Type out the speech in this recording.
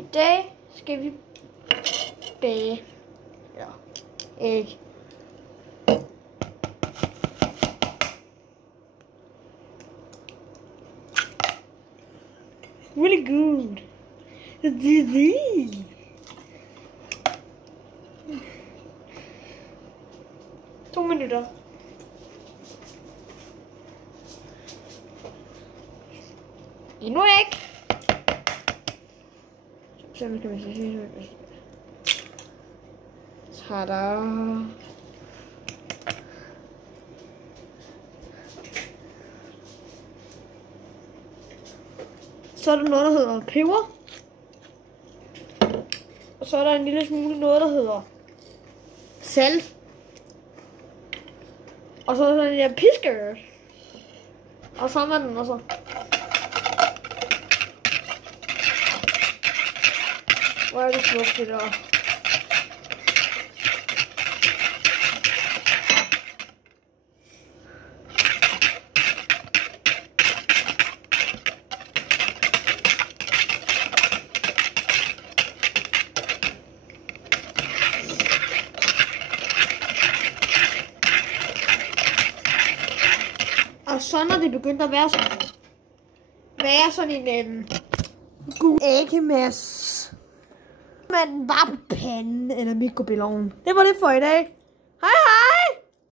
I dag skal vi bage æg. Really good. 2 minutter. Endnu æg. Så kan vi se. Tada. Så er der noget, der hedder peber. Og så er der en lille smule noget, der hedder salt. Og så er der den der piskeøret. Og så er den også. Hvor er det smukt det der. Og så når det begyndte at være sådan en god æggemasse, man var på panden eller mikrobølgeovnen. Det var det for i dag. Hej hej!